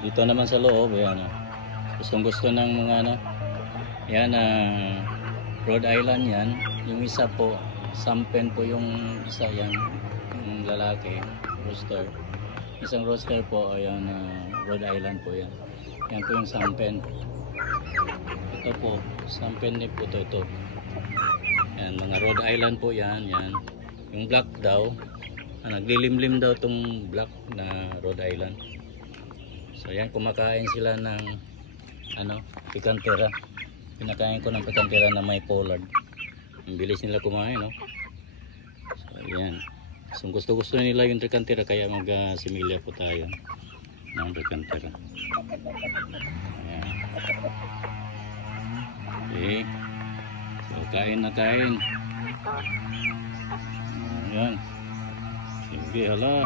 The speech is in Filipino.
Dito naman sa loob, ayan. Gustong gusto ng mga ano. Yan, Rhode Island yan. Yung isa po, Sampen po yung isa yan. Yung lalaki, rooster. Isang rooster po, ayan, Rhode Island po yan. Yan po yung Sampen. Ito po, Sampen ni po ito. Yan, mga Rhode Island po yan. Yan. Yung black daw, naglilimlim daw tong black na Rhode Island. So yan, kumakain sila ng pikantera. Pinakain ko ng pikantera na may pollard. Ang bilis nila kumain, no? So yan. So gusto nila yung pikantera, kaya mag-similya po tayo ng pikantera. Ayan. Okay. So kain na kain. Ayan. Sige, hala.